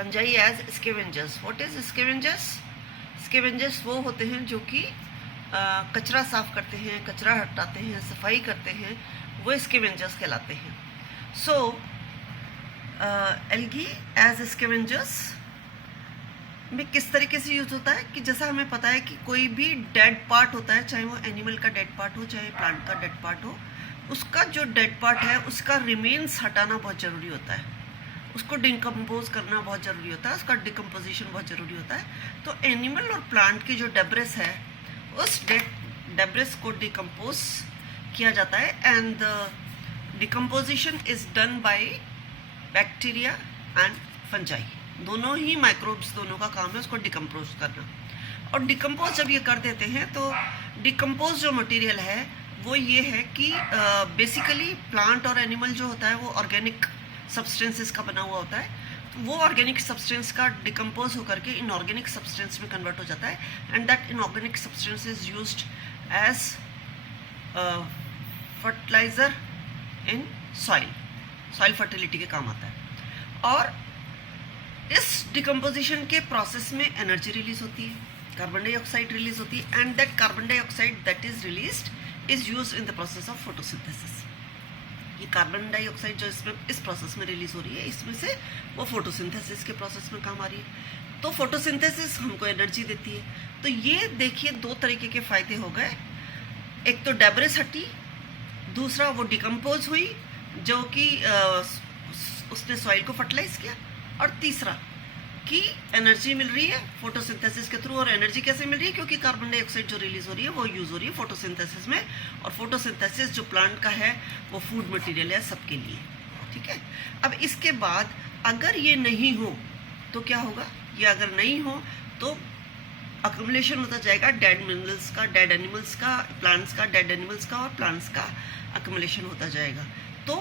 Fungi as scavengers. What is scavengers? Scavengers वो होते हैं जो कि कचरा साफ करते हैं, कचरा हटाते हैं, सफाई करते हैं, वो स्केवेंजर्स कहलाते हैं. सो एल्गी एज स्केवेंजर्स में किस तरीके से यूज होता है कि जैसा हमें पता है कि कोई भी डेड पार्ट होता है, चाहे वो एनिमल का डेड पार्ट हो, चाहे प्लांट का डेड पार्ट हो, उसका जो डेड पार्ट है उसका रिमेन्स हटाना बहुत ज़रूरी होता है, उसको डिकम्पोज करना बहुत ज़रूरी होता है, उसका डिकम्पोजिशन बहुत ज़रूरी होता है. तो एनिमल और प्लांट की जो डेब्रिस है उस डेब्रिस को डिकम्पोज किया जाता है and decomposition is done by bacteria and fungi. दोनों ही माइक्रोब्स, दोनों का काम है उसको डिकम्पोज करना. और डिकम्पोज जब ये कर देते हैं तो डिकम्पोज जो मटेरियल है वो ये है कि बेसिकली प्लांट और एनिमल जो होता है वो ऑर्गेनिक सब्सटेंसेस का बना हुआ होता है. तो वो ऑर्गेनिक सब्सटेंस का डिकम्पोज होकर के इनऑर्गेनिक सब्सटेंस में कन्वर्ट हो जाता है and that inorganic substance is used as fertiliser in soil fertility के काम आता है. और इस डिकम्पोजिशन के प्रोसेस में एनर्जी रिलीज होती है, कार्बन डाइऑक्साइड रिलीज होती है and that carbon dioxide that is released is used in the process of photosynthesis. ये कार्बन डाइऑक्साइड जो इसमें इस प्रोसेस में रिलीज हो रही है, इसमें से वो फोटोसिंथेसिस के प्रोसेस में काम आ रही है. तो फोटोसिंथेसिस हमको एनर्जी देती है. तो ये देखिए दो तरीके के फायदे हो गए. एक तो डेब्रिस हटी, दूसरा वो डिकम्पोज हुई जो कि उसने सॉइल को फर्टिलाइज किया, और तीसरा कि एनर्जी मिल रही है फोटोसिंथेसिस के थ्रू. और एनर्जी कैसे मिल रही है? क्योंकि कार्बन डाइऑक्साइड जो रिलीज हो रही है वो यूज हो रही है फोटोसिंथेसिस में, और फोटोसिंथेसिस जो प्लांट का है वो फूड मटेरियल है सबके लिए. ठीक है. अब इसके बाद अगर ये नहीं हो तो क्या होगा? ये अगर नहीं हो तो अक्यूमुलेशन होता जाएगा डेड मिनरल्स का, डेड एनिमल्स का, प्लांट्स का, डेड एनिमल्स का और प्लांट्स का अक्यूमुलेशन होता जाएगा. तो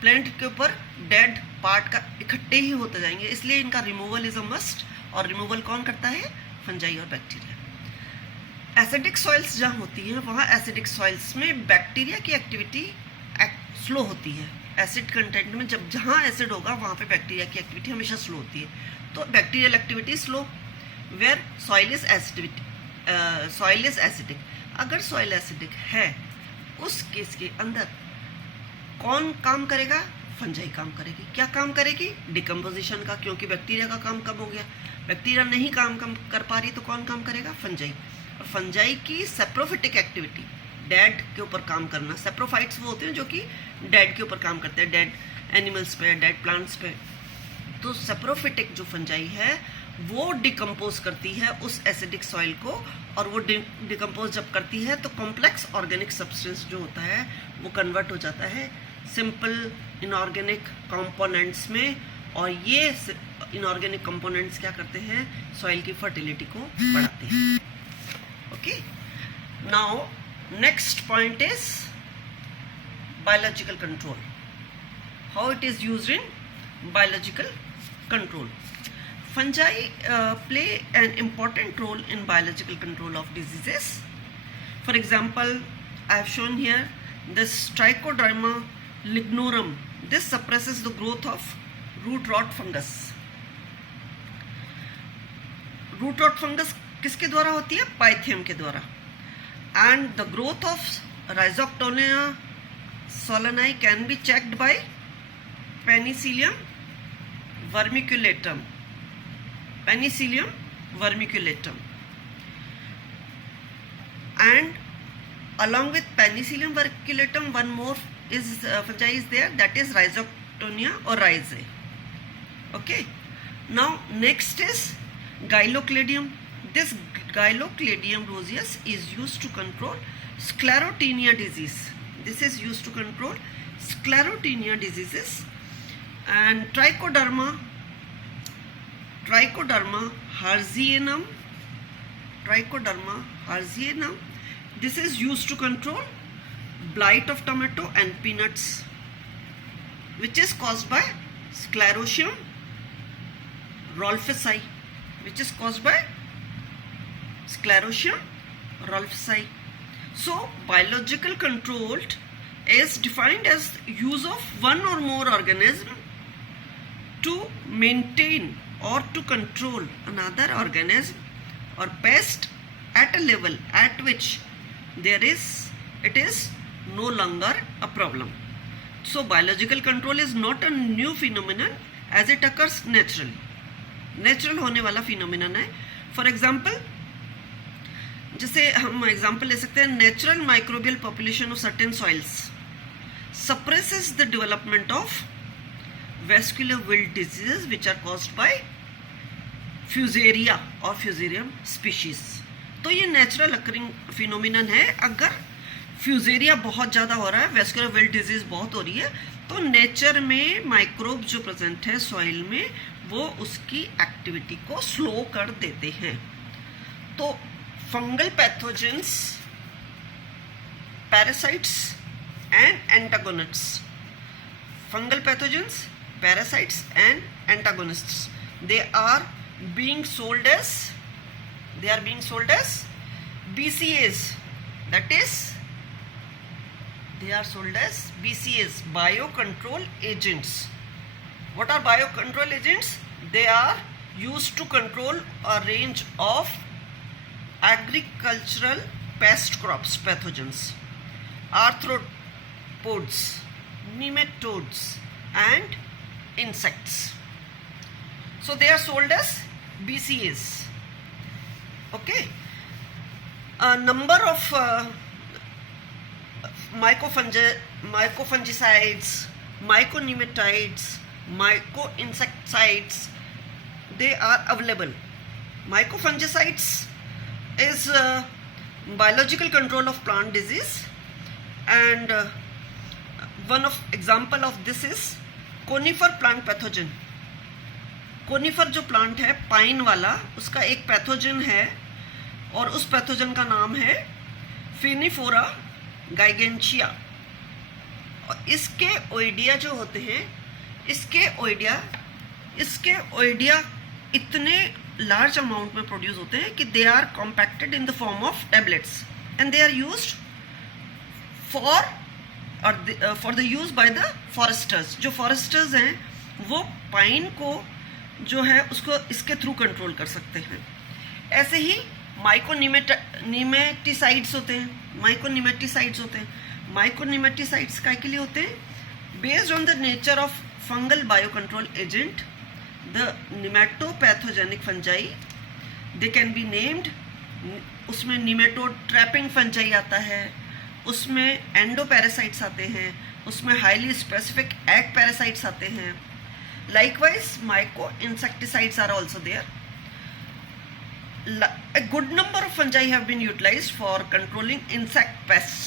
प्लांट के ऊपर डेड पार्ट का इकट्ठे ही होते जाएंगे, इसलिए इनका रिमूवल इज अ मस्ट. और रिमूवल कौन करता है? फंजाई और बैक्टीरिया. एसिडिक सॉइल्स जहाँ होती हैं वहाँ एसिडिक सॉइल्स में बैक्टीरिया की एक्टिविटी स्लो होती है. एसिड कंटेंट में जब जहाँ एसिड होगा वहाँ पे बैक्टीरिया की एक्टिविटी हमेशा स्लो होती है. तो bacterial activity slow where soil is acidic. अगर सॉइल एसिडिक है उस केस के अंदर कौन काम करेगा? फंजाई काम करेगी. क्या काम करेगी? डिकम्पोजिशन का, क्योंकि बैक्टीरिया का काम कम हो गया. बैक्टीरिया नहीं काम कम कर पा रही तो कौन काम करेगा? फंजाई. और फंजाई की सेप्रोफिटिक एक्टिविटी, डेड के ऊपर काम करना. सेप्रोफाइट्स वो होते हैं जो कि डेड के ऊपर काम करते हैं, डेड एनिमल्स पे, डेड प्लांट्स पे. तो सेप्रोफिटिक जो फंजाई है वो डिकम्पोज करती है उस एसिडिक सॉइल को, और वो डिकम्पोज जब करती है तो कॉम्प्लेक्स ऑर्गेनिक सब्सटेंस जो होता है वो कन्वर्ट हो जाता है सिंपल इनऑर्गेनिक कंपोनेंट्स में. और ये इनऑर्गेनिक कंपोनेंट्स क्या करते हैं? सॉइल की फर्टिलिटी को बढ़ाते हैं. Okay. Now next point is biological control. How it is used in biological control. Fungi play an important role in biological control of diseases. For example, I have shown here this Trichoderma lignorum. This suppresses the growth of root rot fungus. Root rot fungus किसके द्वारा होती है? Pythium के द्वारा. And the growth of Rhizoctonia solani can be checked by Penicillium vermiculatum. Penicillium vermiculatum. And along with Penicillium vermiculatum, one more is fungi is there, that is Rhizoctonia or rhizae. Okay. Now next is Gylocladium. This Gylocladium roseus is used to control Sclerotinia disease. This is used to control Sclerotinia diseases. And Trichoderma herzianum. This is used to control blight of tomato and peanuts, which is caused by Sclerotium rolfesi. So biological control is defined as use of one or more organism to maintain or to control another organism or pest at a level at which it is no longer a problem. So biological control is not a new phenomenon as it occurs naturally. Natural होने वाला phenomenon है. For example, जैसे हम example ले सकते हैं, natural microbial population of certain soils suppresses the development of vascular wilt diseases which are caused by Fusarium or Fusarium species. तो ये नेचुरल अकरिंग फिनोमिनन है. अगर फ्यूजेरिया बहुत ज़्यादा हो रहा है, वेस्कुलर विल्ट डिजीज बहुत हो रही है, तो नेचर में माइक्रोब जो प्रेजेंट है सॉइल में वो उसकी एक्टिविटी को स्लो कर देते हैं. तो fungal pathogens, parasites and antagonists. Fungal pathogens, parasites and antagonists, they are being sold as BCAs. That is, they are sold as BCAs, biocontrol agents. What are biocontrol agents? They are used to control a range of agricultural pest crops pathogens, arthropods, nematodes and insects. So they are sold as BCAs. Okay. A number of mycofungicides, myconematides, mycoinsecticides, they are available. Mycofungicides is biological control of plant disease, and one of example of this is conifer plant pathogen. Conifer जो plant है pine वाला, उसका एक pathogen है और उस pathogen का नाम है फेनिफोरा गाइगेंशिया. और इसके ओइडिया जो होते हैं, इसके ओइडिया इतने लार्ज अमाउंट में प्रोड्यूस होते हैं कि they are compacted in the form of tablets and they are used for the use by the foresters. जो फॉरेस्टर्स हैं वो पाइन को जो है उसको इसके थ्रू कंट्रोल कर सकते हैं. ऐसे ही माइकोनिमेटिसाइड्स होते हैं. माइकोनिमेटिसाइड्स काय के लिए होते हैं? Based on the nature of fungal biocontrol agent, the nematopathogenic fungi they can be named. उसमें निमेटोड ट्रैपिंग फंजाई आता है, उसमें एंडोपैरासाइट्स आते हैं, उसमें हाईली स्पेसिफिक एग पैरासाइट्स आते हैं. Likewise, myco-insecticides are also there. A good number of fungi have been utilized for controlling insect pests.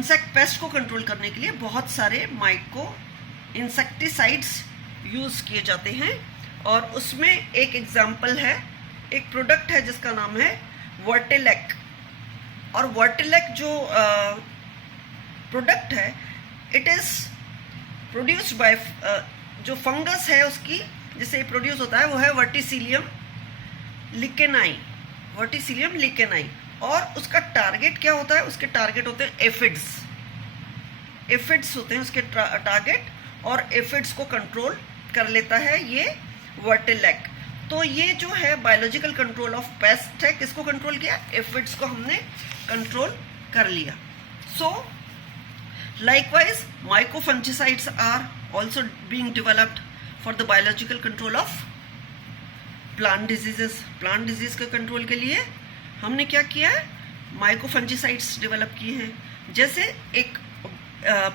Insect pest को कंट्रोल करने के लिए बहुत सारे myco-insecticides यूज किए जाते हैं. और उसमें एक एग्जाम्पल है, एक प्रोडक्ट है जिसका नाम है वर्टिलेक. और वर्टिलेक जो प्रोडक्ट है, इट इज प्रोड्यूस्ड बाय जो फंगस है उसकी जिससे प्रोड्यूस होता है वो है वर्टिसिलियम लिकेनाई. और उसका टारगेट क्या होता है? उसके टारगेट होते हैं एफिड्स होते हैं उसके टारगेट, और एफिड्स को कंट्रोल कर लेता है ये वर्टिलेक. तो ये जो है बायोलॉजिकल कंट्रोल ऑफ पेस्ट है. किसको कंट्रोल किया? एफिड्स को हमने कंट्रोल कर लिया. सो likewise, mycofungicides are also being developed for the biological control of plant diseases. Plant disease के कंट्रोल के लिए हमने क्या किया है? mycofungicides डेवलप किए हैं. जैसे एक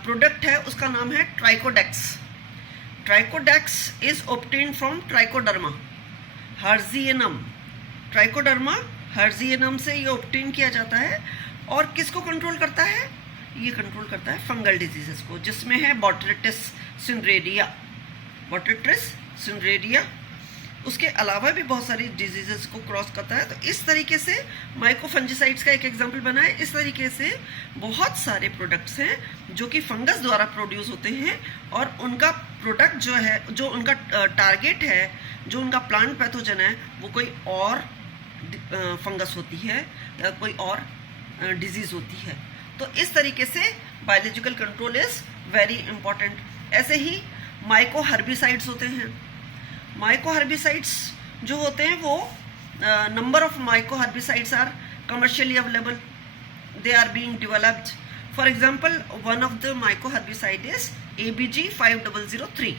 प्रोडक्ट है उसका नाम है Trichodex. Trichodex is obtained from Trichoderma harzianum. Trichoderma harzianum से ये ऑब्टेन किया जाता है. और किसको कंट्रोल करता है? ये कंट्रोल करता है फंगल डिजीजेस को, जिसमें है बॉटरिटिस सिंड्रेरिया. उसके अलावा भी बहुत सारी डिजीजेस को क्रॉस करता है. तो इस तरीके से माइकोफंजिसाइड्स का एक एग्जांपल बना है. इस तरीके से बहुत सारे प्रोडक्ट्स हैं जो कि फंगस द्वारा प्रोड्यूस होते हैं, और उनका प्रोडक्ट जो है, जो उनका टारगेट है, जो उनका प्लांट पैथोजन है, वो कोई और फंगस होती है या कोई और डिजीज होती है. तो इस तरीके से biological control is very important. ऐसे ही माइको हर्बिसाइड्स होते हैं. माइको हर्बिसाइड्स जो होते हैं वो number of myco herbicides are commercially available, they are being developed. For example, one of the myco herbicide is ABG 5003.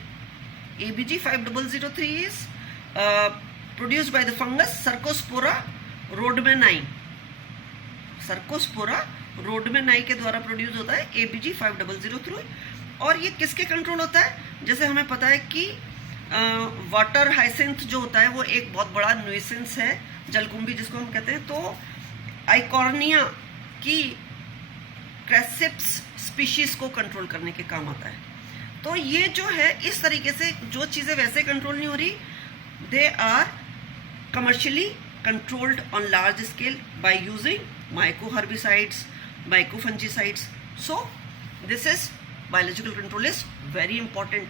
ABG 5003 is produced by the fungus Cercospora rhodmanii. Cercospora rhodmanii के द्वारा produce होता है ABG 5003. और ये किसके control होता है? जैसे हमें पता है कि वाटर हाइसिंथ जो होता है वो एक बहुत बड़ा न्यूसेंस है, जलकुंभी जिसको हम कहते हैं. तो आइकॉर्निया की क्रेसिप्स स्पीशीज को कंट्रोल करने के काम आता है. तो ये जो है इस तरीके से जो चीज़ें वैसे कंट्रोल नहीं हो रही, they are commercially controlled on large scale by using myco herbicides, myco fungicides. So this is biological control is very important.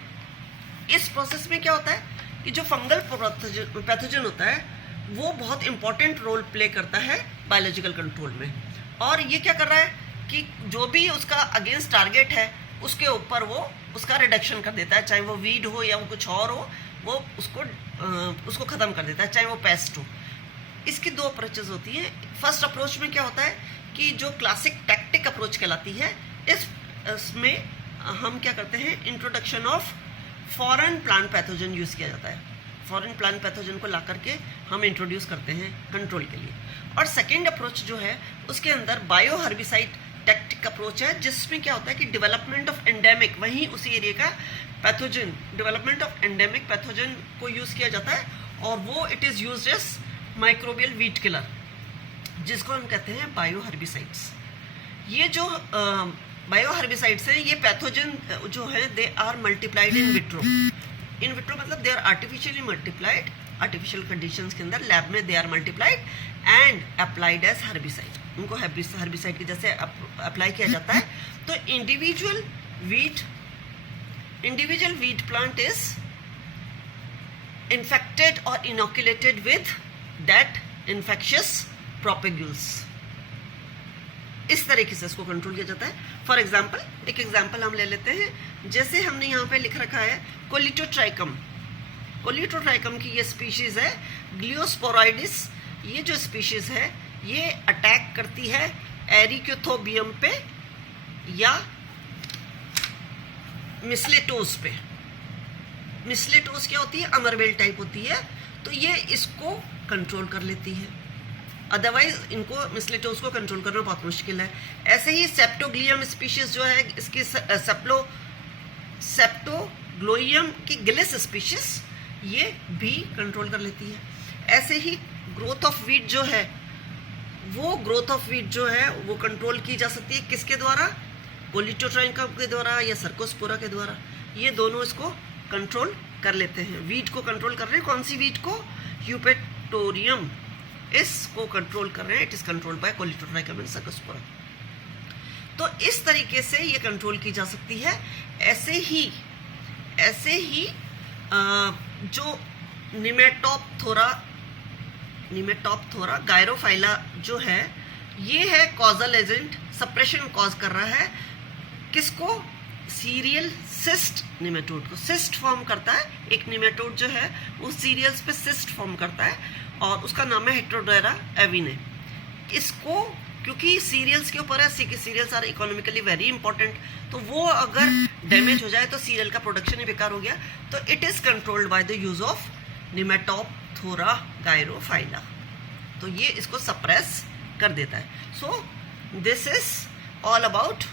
इस प्रोसेस में क्या होता है कि जो फंगल पैथोजन होता है वो बहुत इंपॉर्टेंट रोल प्ले करता है बायोलॉजिकल कंट्रोल में. और ये क्या कर रहा है कि जो भी उसका अगेंस्ट टारगेट है उसके ऊपर वो उसका रिडक्शन कर देता है, चाहे वो वीड हो या वो कुछ और हो, वो उसको ख़त्म कर देता है, चाहे वो पेस्ट हो. इसकी दो अप्रोचेज होती हैं. फर्स्ट अप्रोच में क्या होता है कि जो क्लासिक टैक्टिक अप्रोच कहलाती है, इसमें हम क्या करते हैं, introduction of foreign plant pathogen use किया जाता है. फॉरेन प्लांट पैथोजन को ला करके हम इंट्रोड्यूस करते हैं कंट्रोल के लिए. और सेकेंड अप्रोच जो है उसके अंदर बायो हर्बिसाइड टैक्टिक अप्रोच है, जिसमें क्या होता है कि डेवलपमेंट ऑफ एंडेमिक, वहीं उसी एरिया का pathogen, development of endemic pathogen को यूज़ किया जाता है. और वो it is used as microbial weed killer, जिसको हम कहते हैं बायो हर्बिसाइड्स. ये जो बायो हर्बिसाइड्स हैं ये पैथोजन जो है they are multiplied in vitro. In vitro मतलब they are artificially multiplied, artificial conditions के अंदर लैब में they are multiplied and applied as herbicide. उनको हर्बिसाइड के जैसे अप्लाई किया जाता है. तो individual wheat plant is infected और inoculated with that infectious propagules. इस तरीके से इसको कंट्रोल किया जाता है. फॉर एग्जाम्पल, एक एग्जाम्पल हम ले लेते हैं. जैसे हमने यहाँ पे लिख रखा है कोलिटोट्राइकम. कोलिटोट्राइकम की ये स्पीशीज है ग्लियोस्पोराइडिस. ये जो स्पीशीज है ये अटैक करती है एरिक्योथोबियम पे या मिस्लेटोस पे. मिस्लेटोस क्या होती है, अमरबेल टाइप होती है, तो ये इसको कंट्रोल कर लेती है. अदरवाइज इनको मिस्लेटोस को कंट्रोल करना बहुत मुश्किल है. ऐसे ही सेप्टोग्लियम स्पीशीज जो है, इसकी सेप्टोग्लोइयम की गिलिस स्पीशीज ये भी कंट्रोल कर लेती है. ऐसे ही ग्रोथ ऑफ वीट जो है वो कंट्रोल की जा सकती है किसके द्वारा, कोलिटोट्राइकम के द्वारा या सर्कोस्पोरा के द्वारा. ये दोनों इसको कंट्रोल कर लेते हैं. वीट को कंट्रोल कर रहे हैं, कौन सी वीट को, ह्यूपेटोरियम, इसको कंट्रोल कर रहे हैं. It is control by Colletotrichum and Cercospora. तो इस तरीके से ये कंट्रोल की जा सकती है. ऐसे ही जो निमेटोप्थोरा गायरोफाइला जो है ये है कॉजल एजेंट, सप्रेशन कॉज कर रहा है किसको, सीरियल सिस्ट निमेटोड को. सिस्ट फॉर्म करता है एक निमेटोड जो है वो सीरियल्स पे सिस्ट फॉर्म करता है और उसका नाम है हेट्रोडोरा एविने. इसको क्योंकि सीरियल्स के ऊपर है, cereals are economically very important, तो वो अगर डैमेज हो जाए तो सीरियल का प्रोडक्शन ही बेकार हो गया. तो it is controlled by the use of Nematophthora gynophila. तो ये इसको सप्रेस कर देता है. So this is all about,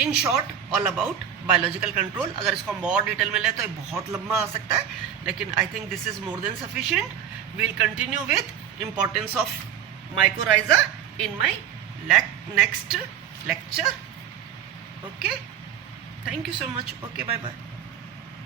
in short all about biological control. अगर इसको हम और डिटेल में ले तो ये बहुत लंबा आ सकता है, लेकिन I think this is more than sufficient. We'll continue with importance of mycorrhiza in my next lecture. Okay, thank you so much. Okay, bye bye.